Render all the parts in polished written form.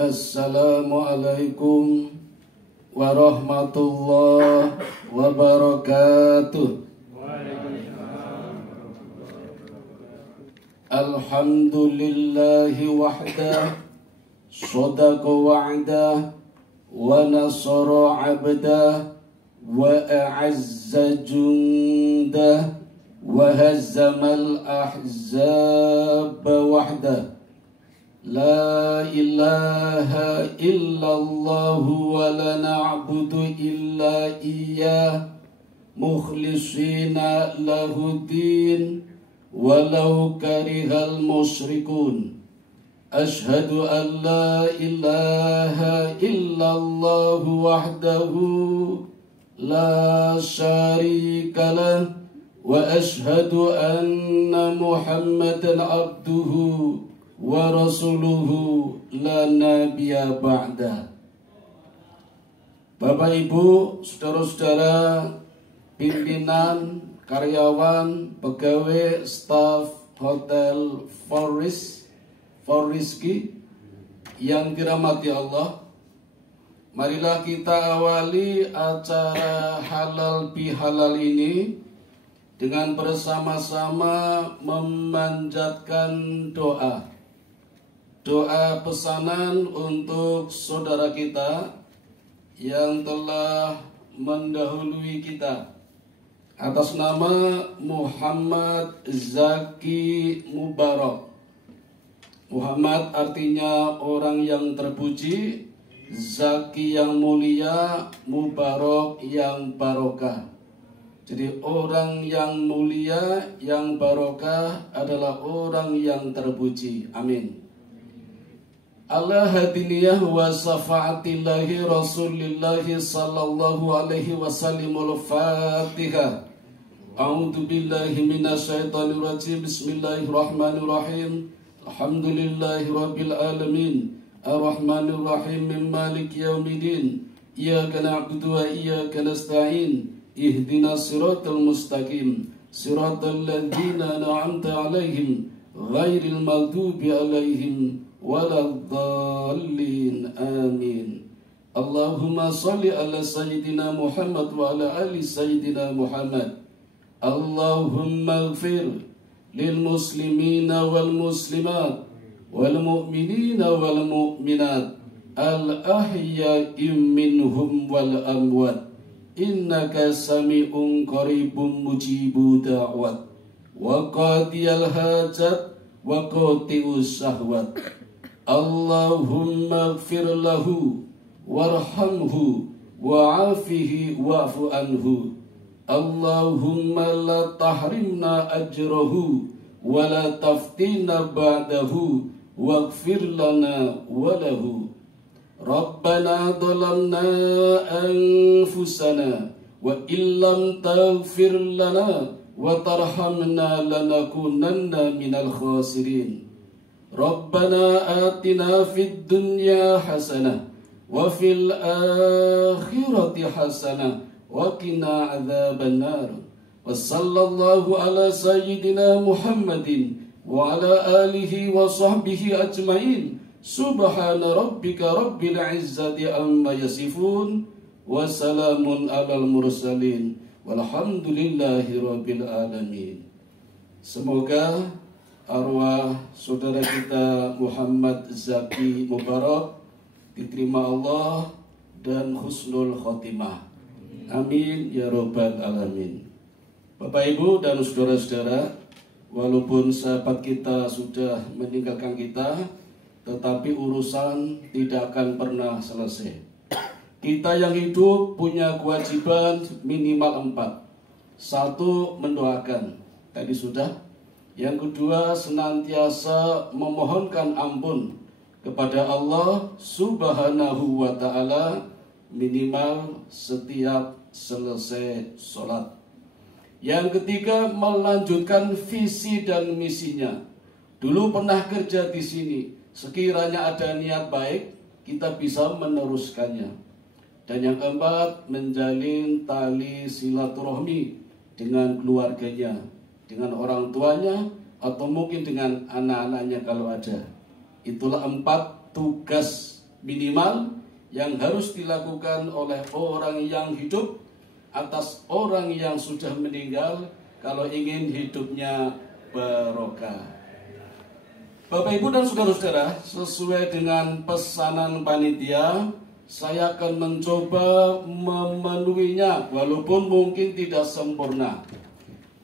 Assalamualaikum warahmatullahi wabarakatuh. Alhamdulillahi wahdah, sadaqa wa'dah, wa nasara 'abdah, wa a'azza jundah, wa hazzamal ahzab wahdah. La ilaha illallah wa la na'budu illa iyyah mukhlishina lahuddin walau karihal musyrikun. Ashhadu an la ilaha illallah wahdahu la syarika lah wa ashhadu anna Muhammadan abduhu wa rasuluhu la nabiyya ba'da. Bapak Ibu, saudara-saudara, pimpinan, karyawan, pegawai, staf Hotel Forrisky yang dirahmati Allah, marilah kita awali acara halal bihalal ini dengan bersama-sama memanjatkan doa. Doa pesanan untuk saudara kita yang telah mendahului kita atas nama Muhammad Zaki Mubarak. Muhammad artinya orang yang terpuji, Zaki yang mulia, Mubarak yang barokah. Jadi orang yang mulia, yang barokah adalah orang yang terpuji. Amin. Ala hadiniyah wa safa'atillahi rasulillahi sallallahu alaihi wasallam. Al-Fatihah. A'udhu billahi minasyaitanir rajim. Bismillahirrahmanirrahim. Alhamdulillahi rabbil alamin. Ar-Rahmanir Rahim. Malik yaumiddin. Iyyaka na'budu wa iyyaka nasta'in. Ihdinas siratal mustaqim. Siratal ladzina an'amta 'alaihim ghairil maghdubi 'alaihim waladdallin. Amin. Allahumma salli ala sayyidina Muhammad wa ala ali sayyidina Muhammad. Allahumma ighfir lil muslimina wal muslimat wal mu'minina wal mu'minat al ahya'i minhum wal amwat. Innaka sami'un qaribun mujibu da'wat wa qadiyal hajat wa qati'us syahwat. Allahumma ighfir lahu warhamhu wa'afihi wa'fu anhu. Allahumma la tahrimna ajrahu wa la taftina ba'dahu waghfir lana wa lahu. Rabbana dhalamna anfusana wa illam taghfir lana wa tarhamna lanakunanna minal khasirin. Rabbana atina fid dunya hasanah wa fil akhirati hasanah wa qina adzabannar. Wa sallallahu ala sayyidina Muhammadin wa ala alihi wa sahbihi ajmain. Subhana rabbika rabbil izzati amma yasifun wa salamun alal mursalin walhamdulillahi rabbil alamin. Semoga arwah saudara kita Muhammad Zaki Mubarak diterima Allah dan husnul khotimah. Amin ya rabbal alamin. Bapak Ibu dan saudara-saudara, walaupun sahabat kita sudah meninggalkan kita, tetapi urusan tidak akan pernah selesai. Kita yang hidup punya kewajiban minimal 4. 1, mendoakan. Tadi sudah. Yang kedua, senantiasa memohonkan ampun kepada Allah Subhanahu wa ta'ala minimal setiap selesai sholat. Yang ketiga, melanjutkan visi dan misinya. Dulu pernah kerja di sini, sekiranya ada niat baik, kita bisa meneruskannya. Dan yang keempat, menjalin tali silaturahmi dengan keluarganya, dengan orang tuanya, atau mungkin dengan anak-anaknya kalau ada. Itulah 4 tugas minimal yang harus dilakukan oleh orang yang hidup atas orang yang sudah meninggal kalau ingin hidupnya barokah. Bapak, Ibu, dan saudara-saudara, sesuai dengan pesanan panitia, saya akan mencoba memenuhinya walaupun mungkin tidak sempurna.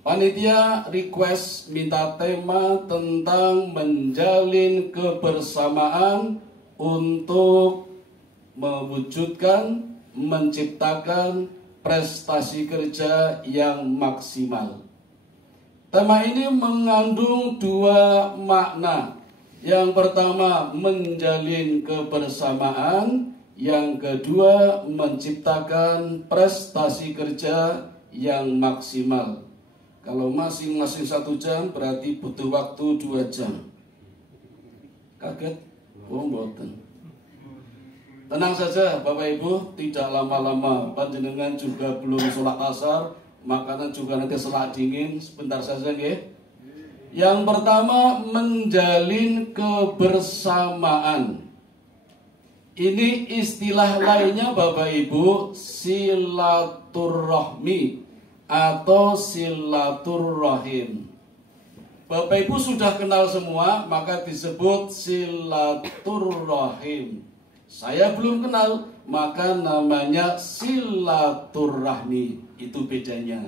Panitia request minta tema tentang menjalin kebersamaan untuk mewujudkan, menciptakan prestasi kerja yang maksimal. Tema ini mengandung 2 makna. Yang pertama, menjalin kebersamaan. Yang kedua, menciptakan prestasi kerja yang maksimal. Kalau masing-masing 1 jam, berarti butuh waktu 2 jam. Kaget? Oh, mboten. Tenang saja Bapak Ibu, tidak lama-lama. Panjenengan juga belum sholat asar, makanan juga nanti selak dingin, sebentar saja nggih. Yang pertama, menjalin kebersamaan. Ini istilah lainnya Bapak Ibu, silaturahmi atau silaturrahim. Bapak Ibu sudah kenal semua, maka disebut silaturrahim. Saya belum kenal, maka namanya silaturrahmi. Itu bedanya.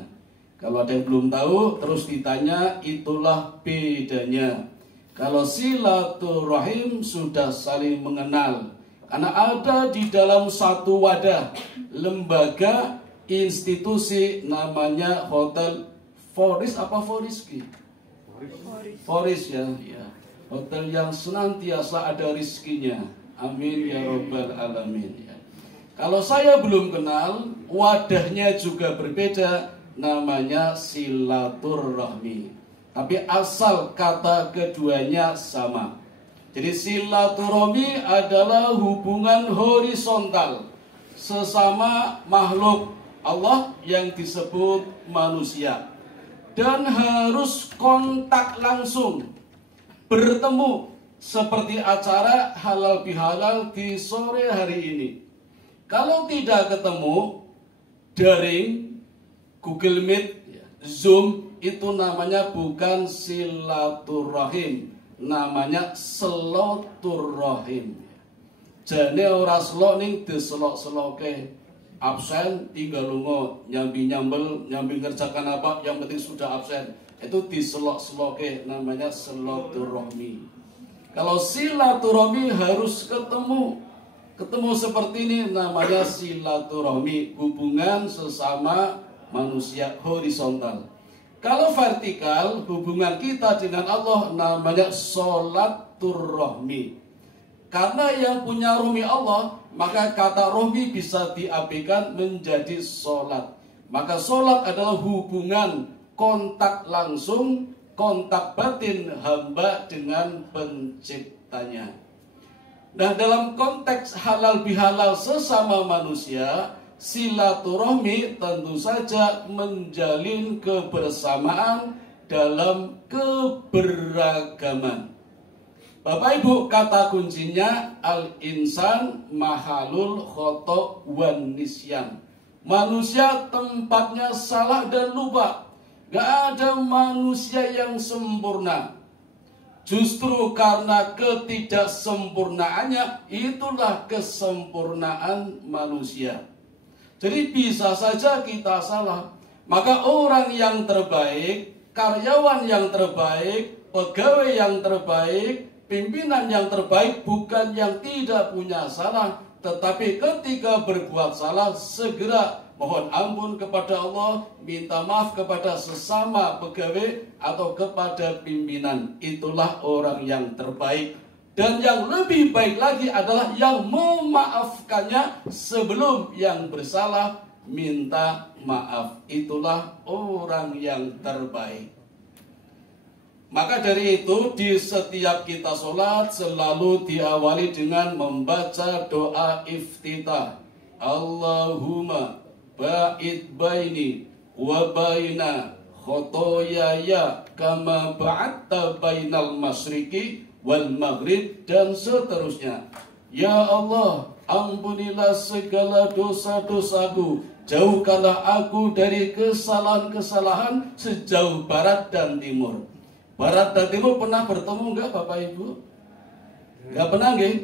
Kalau ada yang belum tahu, terus ditanya, itulah bedanya. Kalau silaturrahim sudah saling mengenal. Karena ada di dalam satu wadah, lembaga, institusi, namanya Hotel Foris apa Foriski? Foris ya. Hotel yang senantiasa ada rizkinya. Amin ya Rabbal Alamin ya. Kalau saya belum kenal, wadahnya juga berbeda, namanya silaturahmi. Tapi asal kata keduanya sama. Jadi silaturahmi adalah hubungan horizontal sesama makhluk Allah yang disebut manusia. Dan harus kontak langsung, bertemu. Seperti acara halal bihalal di sore hari ini. Kalau tidak ketemu, daring, Google Meet, Zoom, itu namanya bukan silaturahim, namanya seloturrahim. Jane ora selok ning diselok-seloke. Absen tinggal lunga, nyambi nyambel, nyambi ngerjakan apa, yang penting sudah absen. Itu diselok-seloke, namanya seloturrahmi. Kalau silaturahmi harus ketemu. Ketemu seperti ini namanya silaturahmi, hubungan sesama manusia horizontal. Kalau vertikal, hubungan kita dengan Allah namanya sholaturrahmi. Karena yang punya rohmi Allah, maka kata rohmi bisa diabaikan menjadi sholat. Maka sholat adalah hubungan kontak langsung, kontak batin hamba dengan penciptanya. Nah, dalam konteks halal bihalal sesama manusia, silaturahmi tentu saja menjalin kebersamaan dalam keberagaman. Bapak Ibu, kata kuncinya al-insan mahalul khoto wan nisyan. Manusia tempatnya salah dan lupa. Gak ada manusia yang sempurna. Justru karena ketidaksempurnaannya, itulah kesempurnaan manusia. Jadi bisa saja kita salah. Maka orang yang terbaik, karyawan yang terbaik, pegawai yang terbaik, pimpinan yang terbaik bukan yang tidak punya salah, tetapi ketika berbuat salah segera mohon ampun kepada Allah, minta maaf kepada sesama pegawai atau kepada pimpinan. Itulah orang yang terbaik. Dan yang lebih baik lagi adalah yang memaafkannya sebelum yang bersalah minta maaf. Itulah orang yang terbaik. Maka dari itu di setiap kita sholat selalu diawali dengan membaca doa iftitah. Allahumma ba'id baini wa baina khotoyaya kama ba'atta bainal masyriqi wal maghrib, dan seterusnya. Ya Allah, ampunilah segala dosa-dosaku, jauhkanlah aku dari kesalahan-kesalahan sejauh barat dan timur. Barat dan timur pernah bertemu enggak Bapak Ibu? Enggak pernah nggih?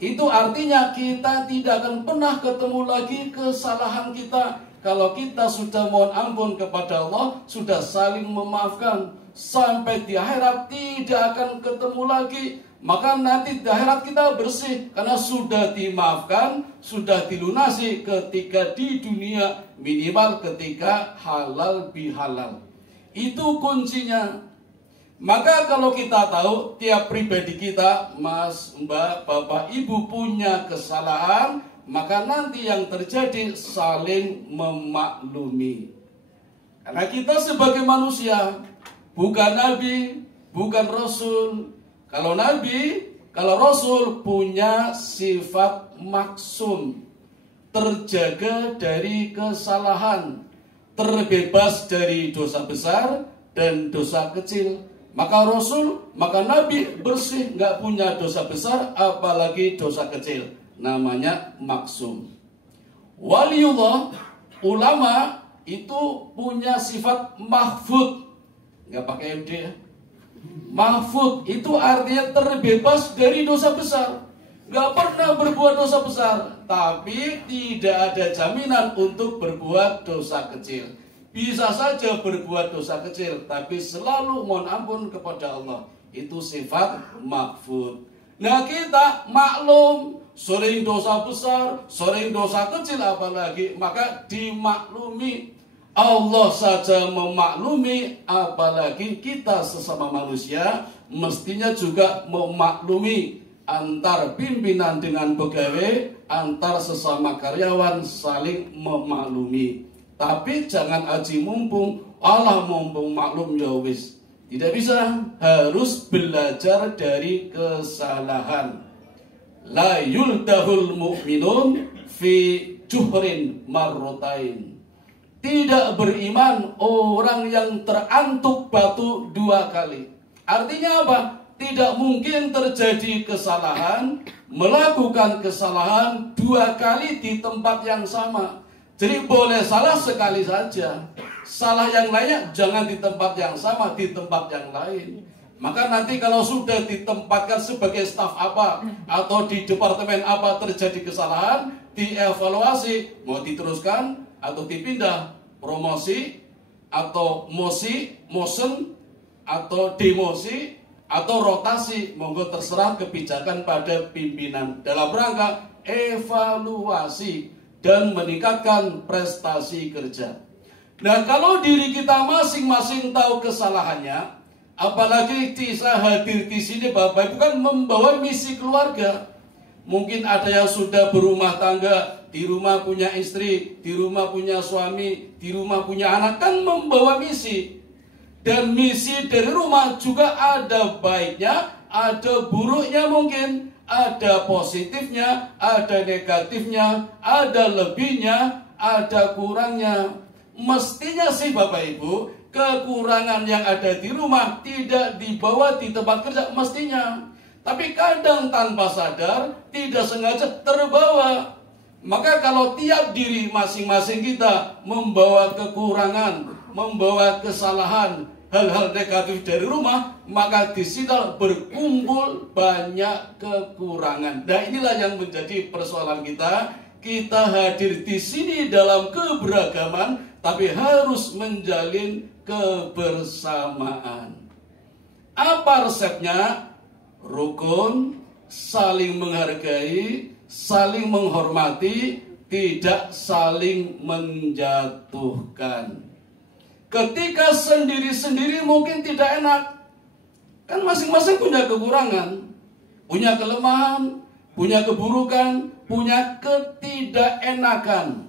Itu artinya kita tidak akan pernah ketemu lagi kesalahan kita. Kalau kita sudah mohon ampun kepada Allah, sudah saling memaafkan, sampai di akhirat tidak akan ketemu lagi. Maka nanti di akhirat kita bersih karena sudah dimaafkan, sudah dilunasi ketika di dunia, minimal ketika halal bihalal. Itu kuncinya. Maka kalau kita tahu tiap pribadi kita, Mas, Mbak, Bapak, Ibu punya kesalahan, maka nanti yang terjadi saling memaklumi. Karena kita sebagai manusia, bukan nabi, bukan rasul. Kalau nabi, kalau rasul punya sifat maksum, terjaga dari kesalahan, terbebas dari dosa besar dan dosa kecil. Maka rasul, maka nabi bersih, nggak punya dosa besar, apalagi dosa kecil. Namanya maksum. Waliullah, ulama itu punya sifat mahfud. Nggak pakai MD ya. Mahfud itu artinya terbebas dari dosa besar. Nggak pernah berbuat dosa besar, tapi tidak ada jaminan untuk berbuat dosa kecil. Bisa saja berbuat dosa kecil, tapi selalu mohon ampun kepada Allah. Itu sifat mahfud. Nah kita maklum, sering dosa besar, sering dosa kecil apalagi, maka dimaklumi. Allah saja memaklumi, apalagi kita sesama manusia mestinya juga memaklumi. Antar pimpinan dengan pegawai, antar sesama karyawan saling memaklumi. Tapi jangan aji mumpung, Allah mumpung maklum ya wis. Tidak bisa, harus belajar dari kesalahan. La yuldahul mu'minun fi juhrin marrotain. Tidak beriman orang yang terantuk batu 2 kali. Artinya apa? Tidak mungkin terjadi kesalahan, melakukan kesalahan 2 kali di tempat yang sama. Jadi boleh salah sekali saja. Salah yang lainnya jangan di tempat yang sama, di tempat yang lain. Maka nanti kalau sudah ditempatkan sebagai staf apa atau di departemen apa terjadi kesalahan, dievaluasi, mau diteruskan atau dipindah, promosi atau motion atau demosi atau rotasi, monggo terserah kebijakan pada pimpinan dalam rangka evaluasi dan meningkatkan prestasi kerja. Nah, kalau diri kita masing-masing tahu kesalahannya, apalagi bisa hadir di sini Bapak Ibu kan membawa misi keluarga. Mungkin ada yang sudah berumah tangga, di rumah punya istri, di rumah punya suami, di rumah punya anak, kan membawa misi. Dan misi dari rumah juga ada baiknya, ada buruknya mungkin. Ada positifnya, ada negatifnya, ada lebihnya, ada kurangnya. Mestinya sih Bapak Ibu, kekurangan yang ada di rumah tidak dibawa di tempat kerja mestinya. Tapi kadang tanpa sadar, tidak sengaja terbawa. Maka kalau tiap diri masing-masing kita membawa kekurangan, membawa kesalahan, hal-hal negatif dari rumah, maka di situ berkumpul banyak kekurangan. Nah, inilah yang menjadi persoalan kita. Kita hadir di sini dalam keberagaman, tapi harus menjalin kebersamaan. Apa resepnya? Rukun, saling menghargai, saling menghormati, tidak saling menjatuhkan. Ketika sendiri-sendiri mungkin tidak enak. Kan masing-masing punya kekurangan, punya kelemahan, punya keburukan, punya ketidakenakan.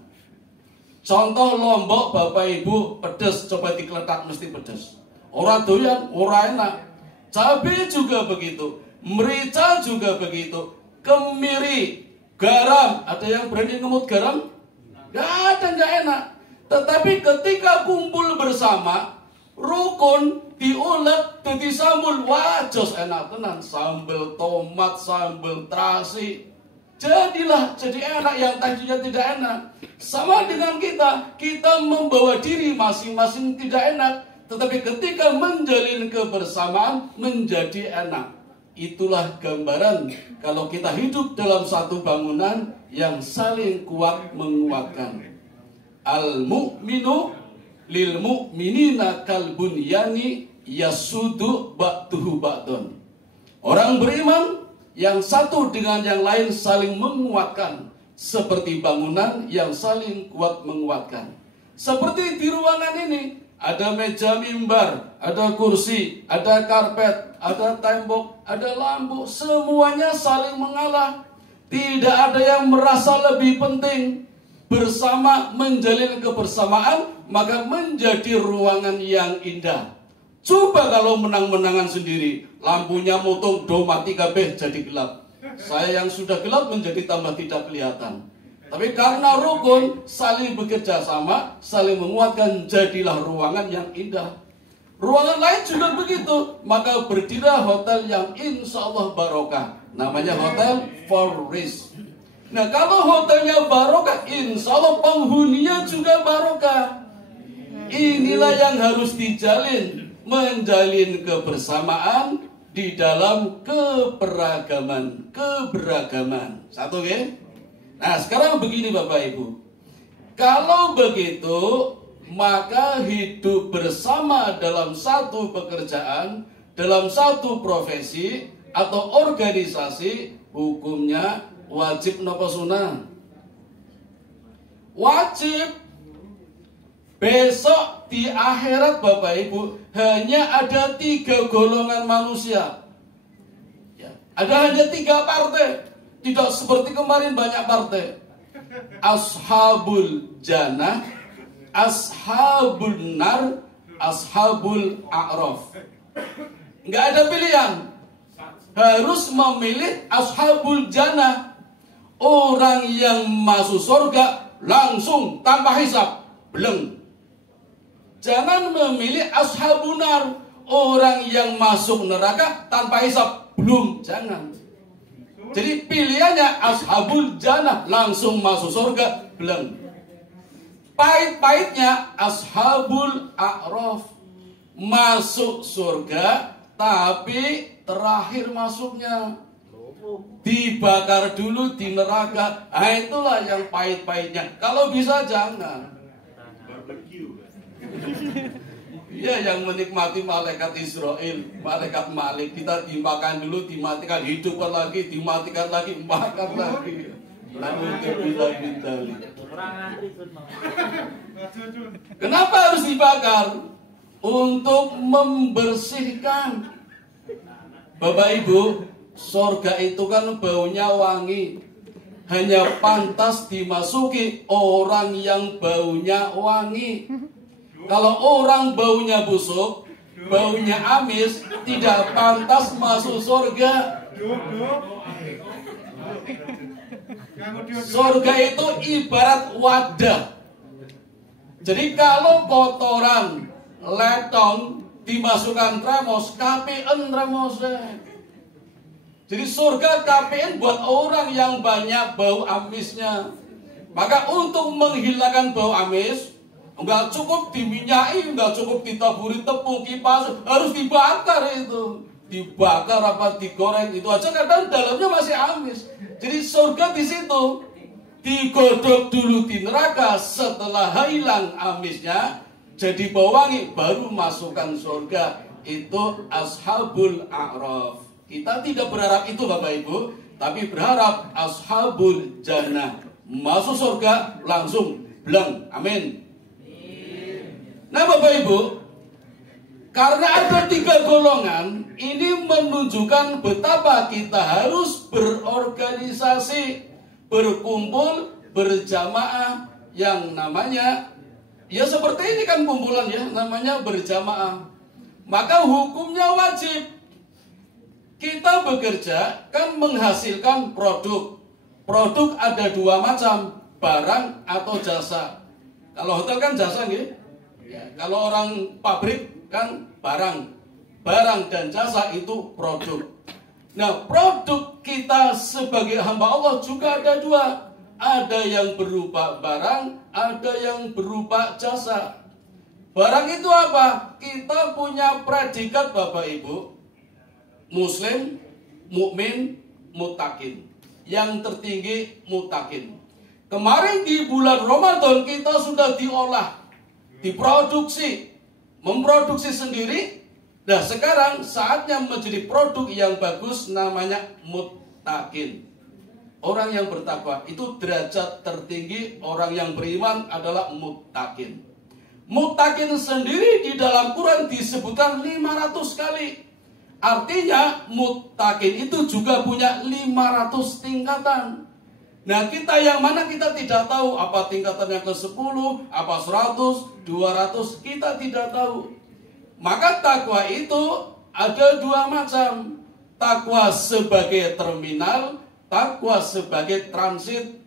Contoh Lombok, Bapak Ibu, pedes, coba dikeletak mesti pedes. Ora doyan, ora enak. Cabai juga begitu, merica juga begitu, kemiri, garam. Ada yang berani ngemut garam? Gak ada, gak enak. Tetapi ketika kumpul bersama, rukun, diulek, disambul, wah jos enak tenan. Sambal tomat, sambal terasi, jadilah jadi enak yang tadinya tidak enak. Sama dengan kita membawa diri masing-masing tidak enak, tetapi ketika menjalin kebersamaan menjadi enak. Itulah gambaran kalau kita hidup dalam satu bangunan yang saling kuat menguatkan. Al-mu'minu lil mu'minina kal bunyani yasudu ba'duhu ba'dun. Orang beriman yang satu dengan yang lain saling menguatkan, seperti bangunan yang saling kuat menguatkan. Seperti di ruangan ini, ada meja mimbar, ada kursi, ada karpet, ada tembok, ada lampu, semuanya saling mengalah. Tidak ada yang merasa lebih penting. Bersama menjalin kebersamaan, maka menjadi ruangan yang indah. Coba kalau menang-menangan sendiri, lampunya motong, do mati kabeh jadi gelap. Saya yang sudah gelap menjadi tambah tidak kelihatan. Tapi karena rukun, saling bekerja sama, saling menguatkan, jadilah ruangan yang indah. Ruangan lain juga begitu, maka berdirilah hotel yang insya Allah barokah. Namanya Hotel Forest. Nah, kalau hotelnya barokah, insya Allah penghuninya juga barokah. Inilah yang harus dijalin, menjalin kebersamaan di dalam keberagaman. Satu, ya? Nah, sekarang begini Bapak Ibu. Kalau begitu, maka hidup bersama dalam satu pekerjaan, dalam satu profesi atau organisasi, hukumnya wajib napa sunah? Wajib. Besok di akhirat Bapak Ibu hanya ada 3 golongan manusia. Ya, ada hanya 3 partai. Tidak seperti kemarin banyak partai. Ashabul jannah, ashabul nar, ashabul a'raf. Nggak ada pilihan. Harus memilih ashabul jannah. Orang yang masuk surga langsung tanpa hisab, belum. Jangan memilih ashabun nar, orang yang masuk neraka tanpa hisab, belum. Jangan. Jadi pilihannya ashabul jannah, langsung masuk surga, belum. Pahit-pahitnya ashabul a'raf, masuk surga tapi terakhir masuknya dibakar dulu di neraka. Nah, itulah yang pahit-pahitnya. Kalau bisa jangan. Ya, yang menikmati malaikat Israel, malaikat Malik, kita dimakan dulu, dimatikan, hidupkan lagi, dimatikan lagi, makan lagi. Lalu bintali. Kenapa harus dibakar? Untuk membersihkan. Bapak Ibu, surga itu kan baunya wangi. Hanya pantas dimasuki orang yang baunya wangi. Kalau orang baunya busuk, baunya amis, tidak pantas masuk surga. Surga itu ibarat wadah. Jadi kalau kotoran, letong dimasukkan tremos, KPN tremosnya. Jadi surga KPN buat orang yang banyak bau amisnya. Maka untuk menghilangkan bau amis, enggak cukup diminyai, enggak cukup ditaburi tepung, kipas, harus dibakar itu. Dibakar apa digoreng itu aja kadang dalamnya masih amis. Jadi surga di situ. digodok dulu di neraka, setelah hilang amisnya jadi bau wangi, baru masukkan surga. Itu ashabul a'raf. Kita tidak berharap itu Bapak Ibu, tapi berharap ashabul jannah, masuk surga langsung blang. Amin. Nah Bapak Ibu, karena ada 3 golongan, ini menunjukkan betapa kita harus berorganisasi, berkumpul, berjamaah, yang namanya, ya seperti ini kan kumpulan ya, namanya berjamaah. Maka hukumnya wajib. Kita bekerja kan menghasilkan produk. Produk ada 2 macam, barang atau jasa. Kalau hotel kan jasa gitu. Ya, kalau orang pabrik kan barang. Barang dan jasa itu produk. Nah, produk kita sebagai hamba Allah juga ada 2. Ada yang berupa barang, ada yang berupa jasa. Barang itu apa? Kita punya predikat Bapak Ibu. Muslim, mukmin, muttaqin. Yang tertinggi muttaqin. Kemarin di bulan Ramadan kita sudah diolah, diproduksi, memproduksi sendiri. Nah sekarang saatnya menjadi produk yang bagus, namanya muttaqin. Orang yang bertakwa itu derajat tertinggi, orang yang beriman adalah muttaqin. Muttaqin sendiri di dalam Quran disebutkan 500 kali. Artinya muttaqin itu juga punya 500 tingkatan. Nah kita yang mana kita tidak tahu, apa tingkatan yang ke-10, apa 100, 200, kita tidak tahu. Maka takwa itu ada 2 macam. Takwa sebagai terminal, takwa sebagai transit,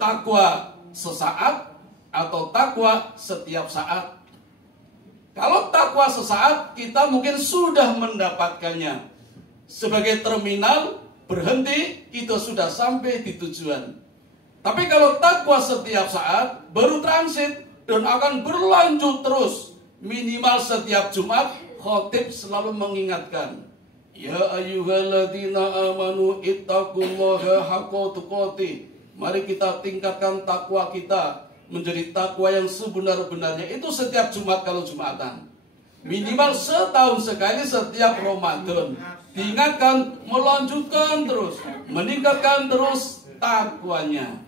takwa sesaat, atau takwa setiap saat. Kalau takwa sesaat, kita mungkin sudah mendapatkannya. Sebagai terminal, berhenti, kita sudah sampai di tujuan. Tapi kalau takwa setiap saat, baru transit, dan akan berlanjut terus. Minimal setiap Jumat, khotib selalu mengingatkan, ya ayyuhalladzina amanu ittaqullaha haqqa tuqatih. Mari kita tingkatkan takwa kita menjadi takwa yang sebenar-benarnya. Itu setiap Jumat kalau Jumatan. Minimal setahun sekali setiap Ramadan. Diingatkan, melanjutkan terus, meningkatkan terus takwanya.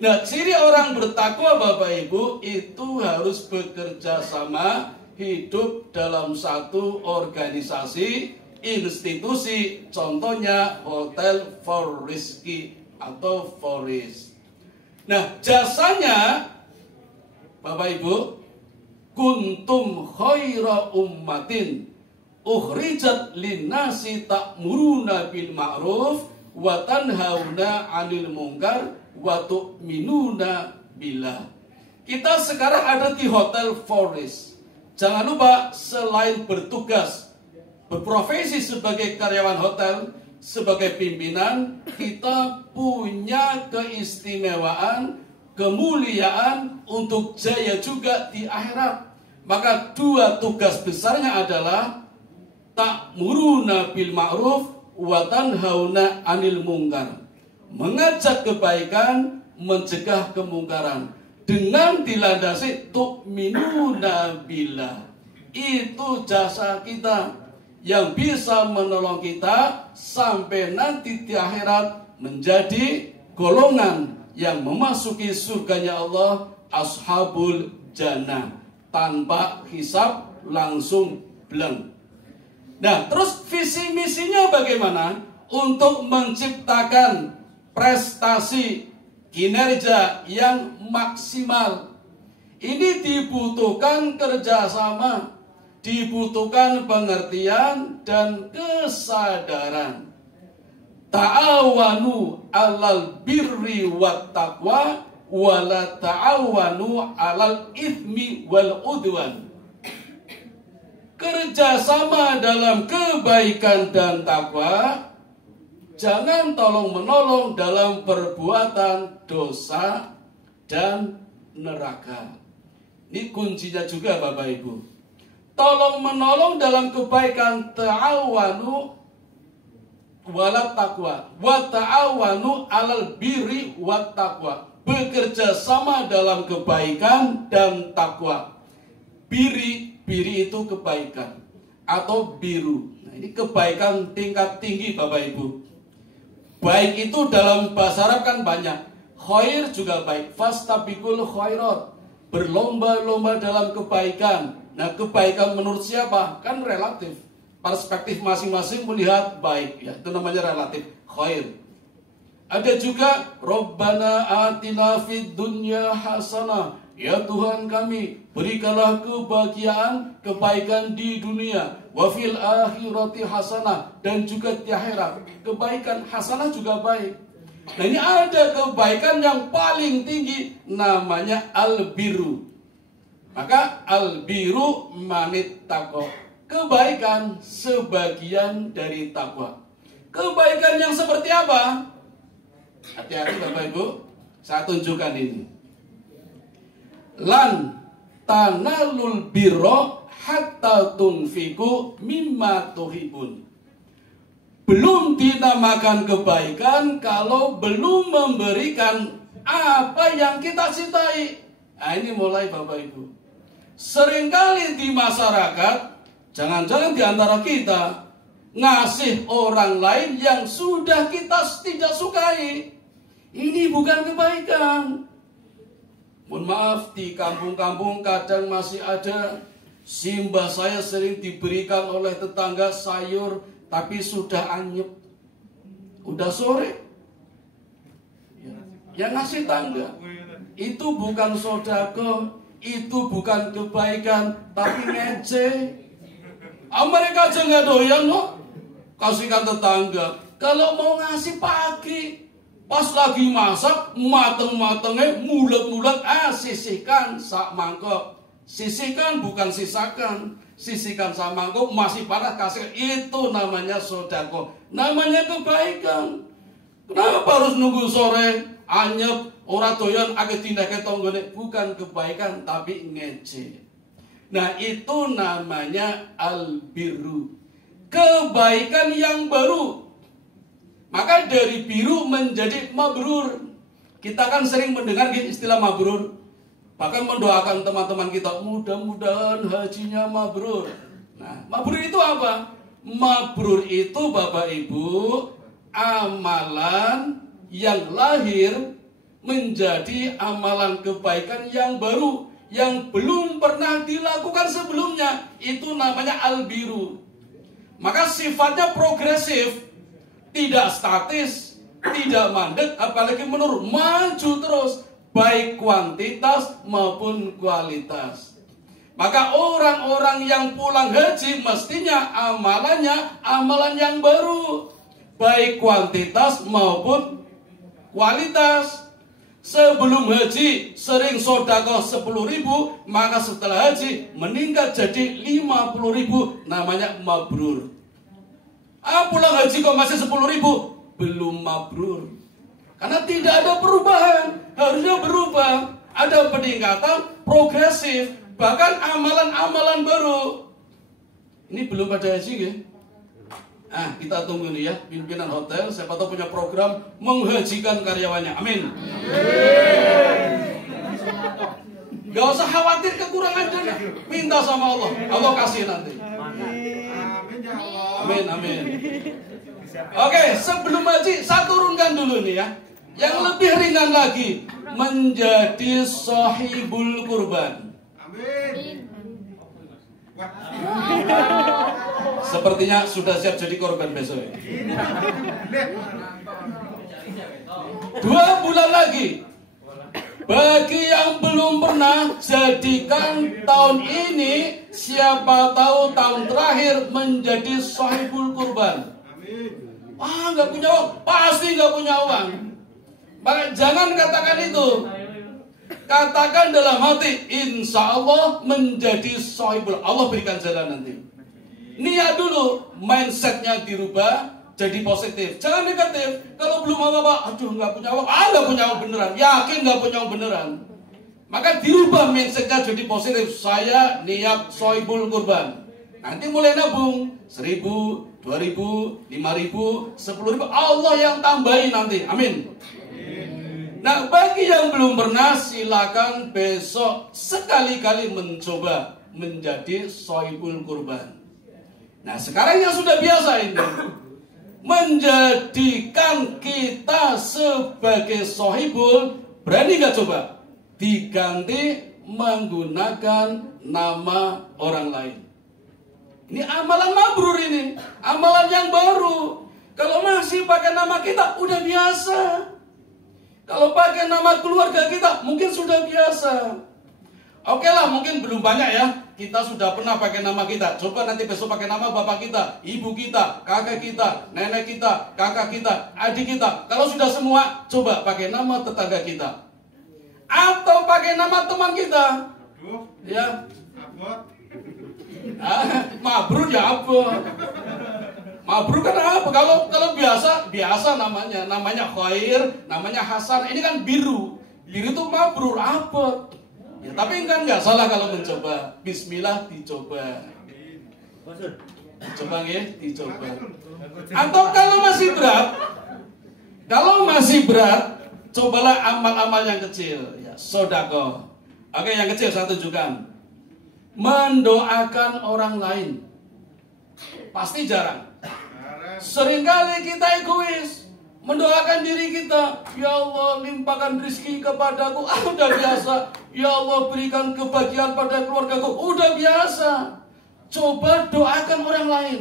Nah, ciri orang bertakwa Bapak Ibu itu harus bekerja sama, hidup dalam satu organisasi, institusi, contohnya Hotel for Rizki atau Foris. Nah, jasanya Bapak Ibu, kuntum khaira ummatin ukhrijat linnasi ta'muruna bil ma'ruf wa tanhauna 'anil munkar wa tu'minuna billah. Kita sekarang ada di Hotel Foris. Jangan lupa, selain bertugas berprofesi sebagai karyawan hotel, sebagai pimpinan, kita punya keistimewaan, kemuliaan untuk jaya juga di akhirat. Maka 2 tugas besarnya adalah ta'muruna bil ma'ruf wa tanhauna 'anil munkar. Mengajak kebaikan, mencegah kemungkaran dengan dilandasi tu'minuna billah. Itu jasa kita yang bisa menolong kita sampai nanti di akhirat menjadi golongan yang memasuki surganya Allah, ashabul jannah, tanpa hisab, langsung blank. Nah, terus visi misinya bagaimana? Untuk menciptakan prestasi kinerja yang maksimal. Ini dibutuhkan kerjasama, dibutuhkan pengertian dan kesadaran. Ta'awanu alal birri wat taqwa wala ta'awanu alal ithmi wal udwan. Kerjasama dalam kebaikan dan takwa, jangan tolong menolong dalam perbuatan dosa dan neraka. Ini kuncinya juga Bapak Ibu. Tolong menolong dalam kebaikan, ta'awanu walat taqwa wa ta'awanu 'alal birri wat taqwa. Bekerja sama dalam kebaikan dan takwa. Biri itu kebaikan atau biru. Nah, ini kebaikan tingkat tinggi Bapak Ibu. Baik itu dalam bahasa Arab kan banyak. Khair juga baik. Fastabiqul khairat. Berlomba-lomba dalam kebaikan. Nah, kebaikan menurut siapa? Kan relatif. Perspektif masing-masing melihat baik, ya. Itu namanya relatif. Khair. Ada juga Rabbana atina fid dunya hasanah. Ya Tuhan kami, berikanlah kebahagiaan, kebaikan di dunia. Wa fil akhirati hasanah, dan juga di akhirat. Kebaikan hasanah juga baik. Nah, ini ada kebaikan yang paling tinggi, namanya al-biru. Maka al-biru manit taqwa. Kebaikan sebagian dari takwa. Kebaikan yang seperti apa? Hati-hati Bapak Ibu, saya tunjukkan ini. Lan tanalul birra hatta tunfiku mimma tuhibun. Belum dinamakan kebaikan kalau belum memberikan apa yang kita cintai. Nah, ini mulai Bapak Ibu. Seringkali di masyarakat, jangan-jangan di antara kita, ngasih orang lain yang sudah kita tidak sukai. Ini bukan kebaikan. Mohon maaf, di kampung-kampung kadang masih ada. Simbah saya sering diberikan oleh tetangga sayur, tapi sudah anyep. Udah sore. Yang ngasih tangga. Itu bukan sodako, itu bukan kebaikan, tapi ngece. Mereka aja nggak doyan loh. Kasihkan tetangga. Kalau mau ngasih pagi, pas lagi masak, mateng-matengnya, mulet-mulet, sisihkan sak mangkok. Sisihkan bukan sisakan. Sisihkan sak mangkok, masih panas kasih. Itu namanya sodako. Namanya kebaikan. Kenapa harus nunggu sore, anyep, ora doyan, agak tindak ketonggone? Bukan kebaikan, tapi ngece. Nah, itu namanya al-birru. Kebaikan yang baru. Maka dari biru menjadi mabrur. Kita kan sering mendengar istilah mabrur. Bahkan mendoakan teman-teman kita, mudah-mudahan hajinya mabrur. Nah, mabrur itu apa? Mabrur itu Bapak Ibu, amalan yang lahir menjadi amalan kebaikan yang baru, yang belum pernah dilakukan sebelumnya. Itu namanya al-biru. Maka sifatnya progresif, tidak statis, tidak mandek, apalagi menurun, maju terus, baik kuantitas maupun kualitas. Maka orang-orang yang pulang haji mestinya amalannya amalan yang baru, baik kuantitas maupun kualitas. Sebelum haji sering sodako 10.000, maka setelah haji meningkat jadi 50.000, namanya mabrur. Pulang haji kok masih 10.000, belum mabrur. Karena tidak ada perubahan, harusnya berubah. Ada peningkatan progresif, bahkan amalan-amalan baru. Ini belum pada haji ya. Kita tunggu nih ya, pimpinan hotel, siapa tahu punya program menghajikan karyawannya. Amin. Gak usah khawatir kekurangan dana, minta sama Allah, Allah kasih nanti. Amin, amin. Oke, sebelum haji saya turunkan dulu nih ya. Yang lebih ringan lagi, menjadi sahibul kurban. Amin. Sepertinya sudah siap jadi korban besok. 2 bulan lagi. Bagi yang belum pernah, jadikan tahun ini, siapa tahu tahun terakhir menjadi sahibul kurban. Nggak punya uang, pasti nggak punya uang. Maka jangan katakan itu. Katakan dalam hati, insya Allah menjadi sahibul. Allah berikan jalan nanti. Niat dulu, mindsetnya dirubah jadi positif. Jangan negatif. Kalau belum apa-apa, aduh nggak punya uang. Nggak punya uang beneran. Yakin nggak punya uang beneran. Maka dirubah mindsetnya jadi positif. Saya niat sahibul kurban. Nanti mulai nabung 1.000, 2.000, 5.000, 10.000, Allah yang tambahin nanti. Amin. Nah, bagi yang belum pernah, silakan besok sekali-kali mencoba menjadi sohibul kurban. Nah, sekarang yang sudah biasa ini menjadikan kita sebagai sohibul, berani gak coba diganti menggunakan nama orang lain? Ini amalan mabrur, ini amalan yang baru. Kalau masih pakai nama kita udah biasa. Kalau pakai nama keluarga kita mungkin sudah biasa. Oke lah, mungkin belum banyak ya. Kita sudah pernah pakai nama kita. Coba nanti besok pakai nama bapak kita, ibu kita, kakak kita, nenek kita, kakak kita, adik kita. Kalau sudah semua, coba pakai nama tetangga kita. Atau pakai nama teman kita. Ya. Mabrur ya apa? Mabrur kan apa? Kalau biasa namanya Khair, namanya Hasan. Ini kan biru. Biru itu mabrur apa? Ya, tapi kan nggak salah kalau mencoba. Bismillah dicoba. Coba ya, dicoba. Atau kalau masih berat, cobalah amal-amal yang kecil. Ya, sodako. Oke, yang kecil saya tunjukkan. Mendoakan orang lain. Pasti jarang. Seringkali kita egois, mendoakan diri kita. Ya Allah, limpahkan rezeki kepadaku. Udah biasa. Ya Allah, berikan kebahagiaan pada keluargaku. Udah biasa. Coba doakan orang lain.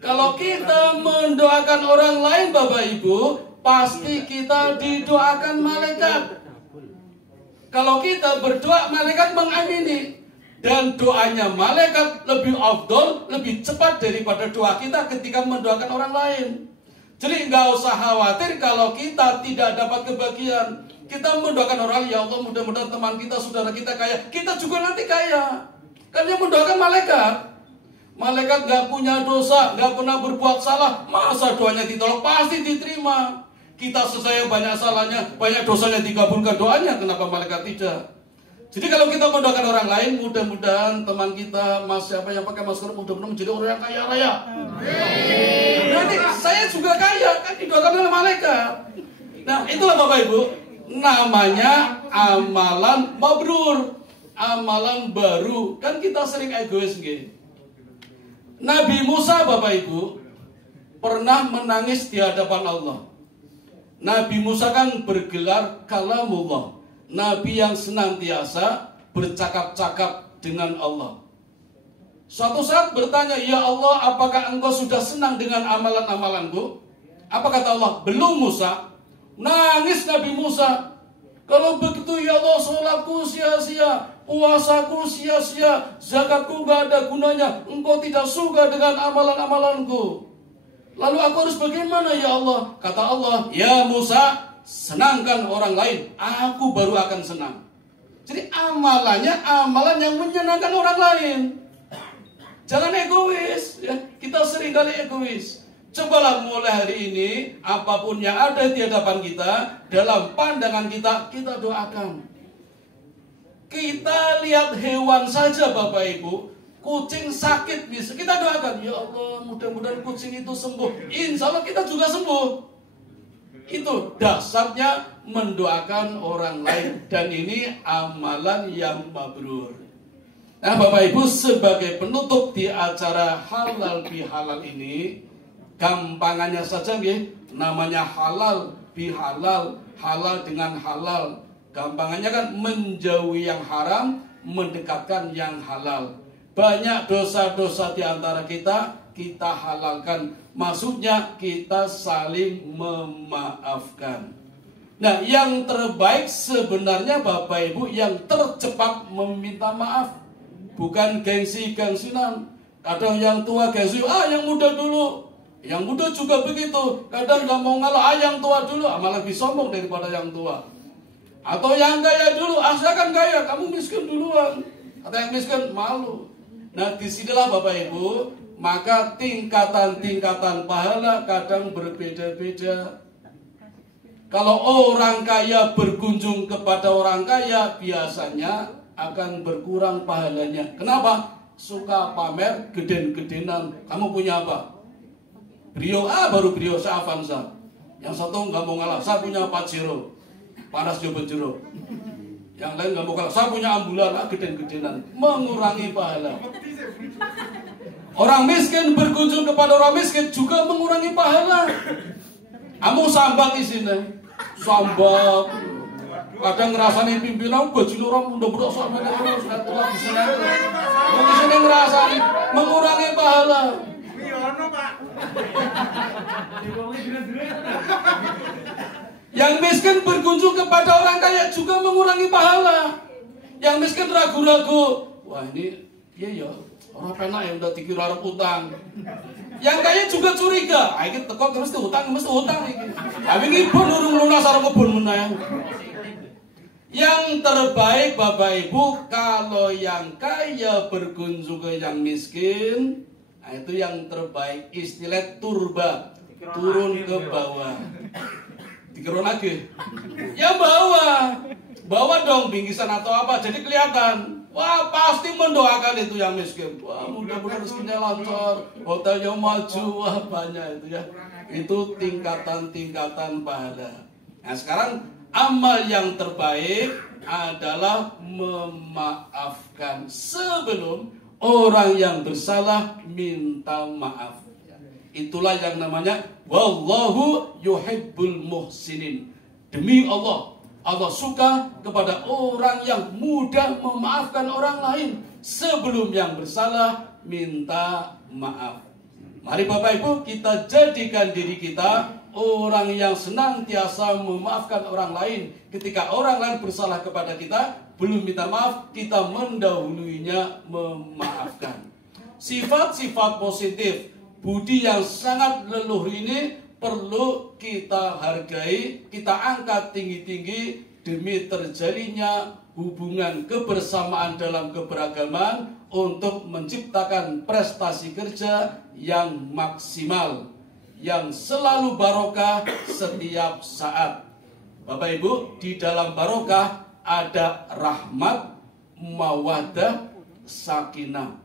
Kalau kita mendoakan orang lain, Bapak Ibu, pasti kita didoakan malaikat. Kalau kita berdoa, malaikat mengamini. Dan doanya malaikat lebih afdol, lebih cepat daripada doa kita ketika mendoakan orang lain. Jadi nggak usah khawatir kalau kita tidak dapat kebahagiaan. Kita mendoakan orang, ya Allah mudah-mudahan teman kita, saudara kita kaya. Kita juga nanti kaya. Kan yang mendoakan malaikat. Malaikat nggak punya dosa, nggak pernah berbuat salah. Masa doanya ditolak? Pasti diterima. Kita selesai banyak salahnya, banyak dosanya dikabulkan doanya. Kenapa malaikat tidak? Jadi kalau kita mendoakan orang lain, mudah-mudahan teman kita, mas siapa yang pakai masker, mudah-mudahan menjadi orang yang kaya raya. Nanti saya juga kaya, kan didoakan oleh malaikat. Nah, itulah Bapak Ibu, namanya amalan mabrur, amalan baru. Kan kita sering egois gitu. Nabi Musa, Bapak Ibu, pernah menangis di hadapan Allah. Nabi Musa kan bergelar kalamullah, Nabi yang senantiasa bercakap-cakap dengan Allah. Suatu saat bertanya, ya Allah, apakah engkau sudah senang dengan amalan-amalanku? Apa kata Allah? Belum Musa. Nangis Nabi Musa. Kalau begitu ya Allah, sholatku sia-sia, puasaku sia-sia, zakatku gak ada gunanya. Engkau tidak suka dengan amalan-amalanku. Lalu aku harus bagaimana ya Allah? Kata Allah, ya Musa, senangkan orang lain, aku baru akan senang. Jadi amalannya amalan yang menyenangkan orang lain. Jangan egois ya. Kita seringkali egois. Cobalah mulai hari ini, apapun yang ada di hadapan kita, dalam pandangan kita, kita doakan. Kita lihat hewan saja Bapak Ibu, kucing sakit bisa, kita doakan, ya Allah mudah-mudahan kucing itu sembuh. Insya Allah kita juga sembuh. Itu dasarnya mendoakan orang lain. Dan ini amalan yang mabrur. Nah Bapak Ibu, sebagai penutup di acara halal bihalal ini, gampangannya saja nih, namanya halal bihalal, halal dengan halal. Gampangannya kan menjauhi yang haram, mendekatkan yang halal. Banyak dosa-dosa di antara kita halalkan. Maksudnya kita saling memaafkan. Nah, yang terbaik sebenarnya Bapak Ibu yang tercepat meminta maaf. Bukan gengsi-gengsinan. Kadang yang tua gengsi, yang muda dulu. Yang muda juga begitu. Kadang gak mau ngalah, yang tua dulu. Malah lebih sombong daripada yang tua. Atau yang kaya dulu, saya kan kaya, kamu miskin duluan. Atau yang miskin, malu. Nah, disinilah Bapak Ibu, maka tingkatan-tingkatan pahala kadang berbeda-beda. Kalau orang kaya berkunjung kepada orang kaya, biasanya akan berkurang pahalanya. Kenapa? suka pamer geden-gedenan. Kamu punya apa? Brio, baru Brio, saya Avanza. Yang satu nggak mau ngalah, saya punya Pajero, panas jebet jero. Yang lain nggak mau kalah, saya punya ambulan, geden-gedenan. Mengurangi pahala. Orang miskin berkunjung kepada orang miskin juga mengurangi pahala. Kamu sambat di sini, sambat. Kadang ngerasani pimpinan, baju orang muda-muda sama terus, telah di sini. Di sini ngerasani mengurangi pahala. Yang miskin berkunjung kepada orang kaya juga mengurangi pahala. Yang miskin ragu-ragu, wah ini iya ya, orang penak yang udah dikira arep utang. Yang kaya juga curiga, iki teko mesti utang. Tapi iki bon urung lunas arep kebon meneh. Yang terbaik Bapak Ibu, kalau yang kaya berkunjung ke yang miskin, nah itu yang terbaik, istilah turba, turun ke bawah. Dikira lagi, ya bawa dong bingkisan atau apa, jadi kelihatan. Wah pasti mendoakan itu yang miskin. Wah mudah-mudahan rezekinya lancar, hotelnya maju, wah banyak itu ya. Itu tingkatan-tingkatan pahala. Nah sekarang amal yang terbaik adalah memaafkan sebelum orang yang bersalah minta maaf. Itulah yang namanya wallahu yuhibbul muhsinin. Demi Allah, Allah suka kepada orang yang mudah memaafkan orang lain sebelum yang bersalah minta maaf. Mari Bapak Ibu, kita jadikan diri kita orang yang senantiasa memaafkan orang lain. Ketika orang lain bersalah kepada kita, belum minta maaf, kita mendahulunya memaafkan. Sifat-sifat positif budi yang sangat leluhur ini perlu kita hargai, kita angkat tinggi-tinggi demi terjadinya hubungan kebersamaan dalam keberagaman untuk menciptakan prestasi kerja yang maksimal, yang selalu barokah setiap saat. Bapak Ibu, di dalam barokah ada rahmat, mawaddah, sakinah.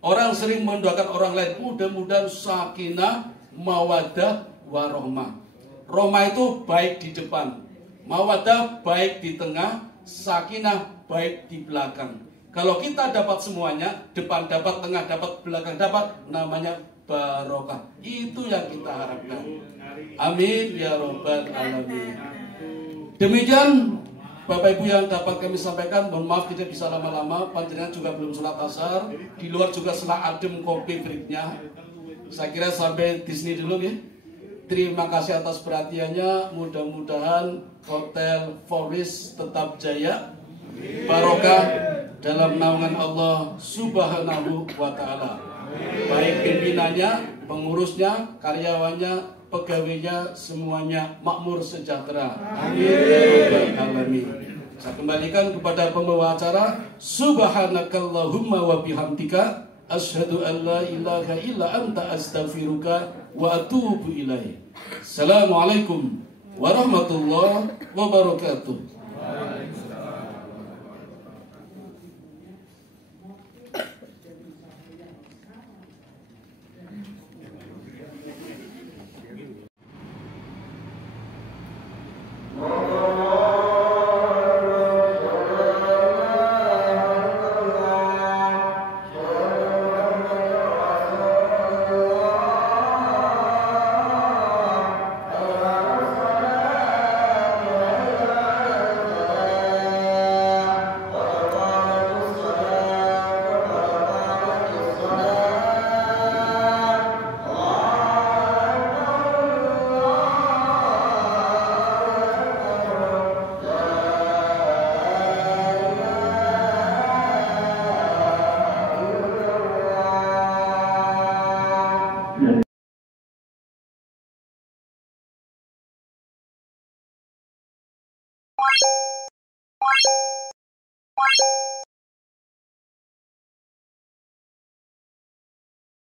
Orang sering mendoakan orang lain, mudah-mudahan sakinah, mawaddah, warohmah. Rohmah itu baik di depan, mawaddah baik di tengah, sakinah baik di belakang. Kalau kita dapat semuanya, depan dapat, tengah dapat, belakang dapat, namanya barokah. Itu yang kita harapkan. Amin ya robbal alamin. Demikian Bapak Ibu yang dapat kami sampaikan, mohon maaf tidak bisa lama-lama, panjenengan juga belum sholat asar, di luar juga setelah adem kopi breaknya. Saya kira sampai di sini dulu ya. Terima kasih atas perhatiannya, mudah-mudahan Hotel Forest tetap jaya, barokah dalam naungan Allah Subhanahu wa Ta'ala. Baik pimpinannya, pengurusnya, karyawannya, pegawainya, semuanya makmur sejahtera. Amin ya rabbal alamin. Saya kembalikan kepada pembawa acara. Subhanakallahumma wa bihamdika asyhadu an la ilaha illa anta astaghfiruka wa atubu ilaik. Assalamualaikum warahmatullahi wabarakatuh.